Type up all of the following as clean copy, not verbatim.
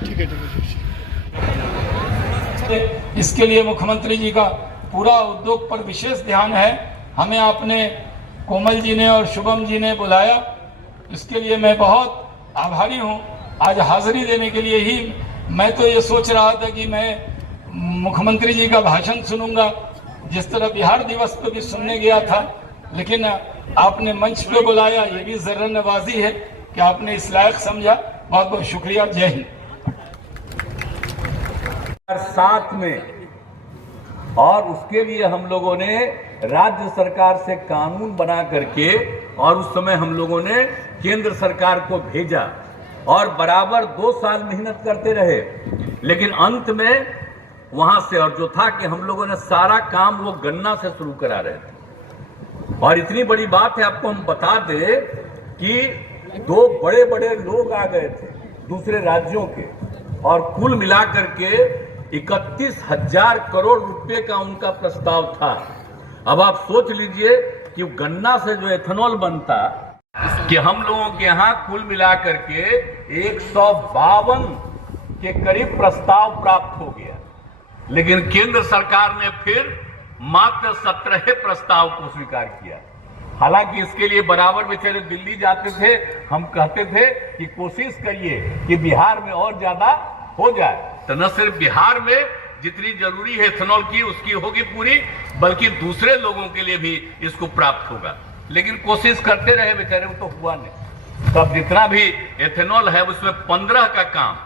ठीक है। इसके लिए मुख्यमंत्री जी का पूरा उद्योग पर विशेष ध्यान है। हमें आपने कोमल जी ने और शुभम जी ने बुलाया, इसके लिए मैं बहुत आभारी हूँ। आज हाजिरी देने के लिए ही मैं तो ये सोच रहा था कि मैं मुख्यमंत्री जी का भाषण सुनूंगा, जिस तरह बिहार दिवस पे भी सुनने गया था, लेकिन आपने मंच पे बुलाया, ये भी जर्रा नवाजी है कि आपने इस लायक समझा। बहुत बहुत शुक्रिया। जय हिंद। 2007 में और उसके लिए हम लोगों ने राज्य सरकार से कानून बना करके और उस समय हम लोगों ने केंद्र सरकार को भेजा और बराबर 2 साल मेहनत करते रहे, लेकिन अंत में वहां से और जो था कि हम लोगों ने सारा काम वो गन्ना से शुरू करा रहे थे। और इतनी बड़ी बात है, आपको हम बता दें कि 2 बड़े बड़े लोग आ गए थे दूसरे राज्यों के और कुल मिलाकर के 31,000 करोड़ रुपए का उनका प्रस्ताव था। अब आप सोच लीजिए कि गन्ना से जो एथेनॉल बनता, कि हम लोगों के यहाँ कुल मिलाकर के 152 के करीब प्रस्ताव प्राप्त हो गया, लेकिन केंद्र सरकार ने फिर मात्र 17 प्रस्ताव को स्वीकार किया। हालांकि इसके लिए बराबर बेचारे दिल्ली जाते थे, हम कहते थे कि कोशिश करिए कि बिहार में और ज्यादा हो जाए, तो न सिर्फ बिहार में जितनी जरूरी है एथेनॉल की उसकी होगी पूरी, बल्कि दूसरे लोगों के लिए भी इसको प्राप्त होगा। लेकिन कोशिश करते रहे बेचारे, वो तो हुआ नहीं। तब जितना भी एथेनॉल है उसमें 15 का काम,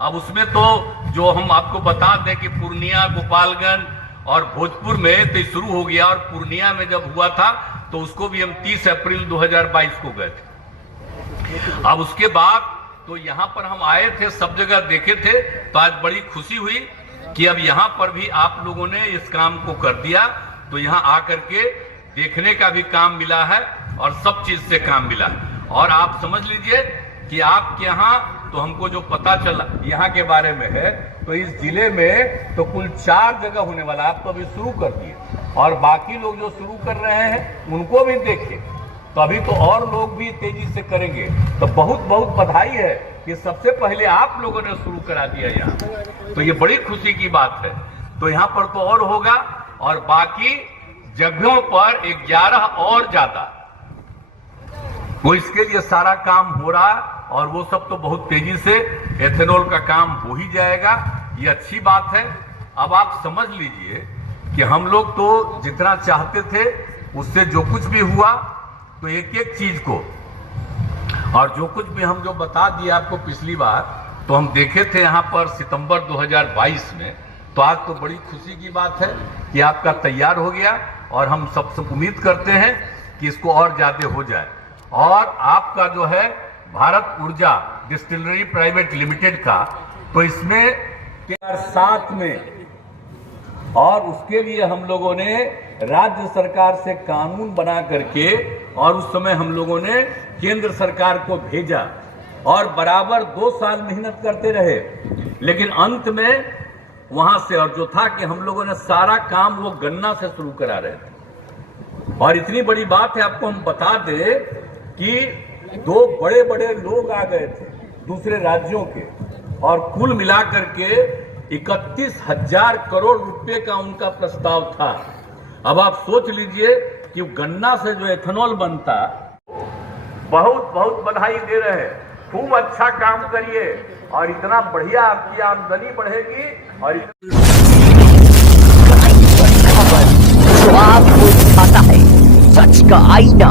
अब उसमें तो जो हम आपको बता दें कि पूर्णिया, गोपालगंज और भोजपुर में तो शुरू हो गया, और पूर्णिया में जब हुआ था तो उसको भी हम 30 अप्रैल 2022 को गए थे। अब उसके बाद तो यहाँ पर हम आए थे, सब जगह देखे थे, तो आज बड़ी खुशी हुई कि अब यहाँ पर भी आप लोगों ने इस काम को कर दिया, तो यहाँ आकर के देखने का भी काम मिला है और सब चीज से काम मिला। और आप समझ लीजिए कि आपके यहाँ तो हमको जो पता चला यहाँ के बारे में है, तो इस जिले में तो कुल 4 जगह होने वाला, आप तो अभी शुरू कर दिए और बाकी लोग जो शुरू कर रहे हैं उनको भी देखिए, तो अभी तो और लोग भी तेजी से करेंगे। तो बहुत बहुत बधाई है कि सबसे पहले आप लोगों ने शुरू करा दिया यहाँ, तो ये बड़ी खुशी की बात है। तो यहाँ पर तो और होगा और बाकी जगहों पर 11 और ज्यादा, वो इसके लिए सारा काम हो रहा है और वो सब तो बहुत तेजी से एथेनॉल का काम हो ही जाएगा। ये अच्छी बात है। अब आप समझ लीजिए कि हम लोग तो जितना चाहते थे उससे जो कुछ भी हुआ, तो एक एक चीज को और जो कुछ भी हम जो बता दिए आपको पिछली बार, तो हम देखे थे यहाँ पर सितंबर 2022 में, तो आज तो बड़ी खुशी की बात है कि आपका तैयार हो गया और हम सबसे उम्मीद करते हैं कि इसको और ज्यादा हो जाए। और आपका जो है भारत ऊर्जा डिस्टिलरी प्राइवेट लिमिटेड का, तो इसमें 2007 में और उसके लिए हम लोगों ने राज्य सरकार से कानून बना करके और उस समय हम लोगों ने केंद्र सरकार को भेजा और बराबर 2 साल मेहनत करते रहे, लेकिन अंत में वहां से और जो था कि हम लोगों ने सारा काम वो गन्ना से शुरू करा रहे थे। और इतनी बड़ी बात है, आपको हम बता दें कि 2 बड़े बड़े लोग आ गए थे दूसरे राज्यों के और कुल मिलाकर के 31,000 करोड़ रुपए का उनका प्रस्ताव था। अब आप सोच लीजिए कि गन्ना से जो एथेनॉल बनता, बहुत बहुत बधाई दे रहे हैं। खूब अच्छा काम करिए और इतना बढ़िया आपकी आमदनी बढ़ेगी। और तो आपको दिखाता है सच का आईना।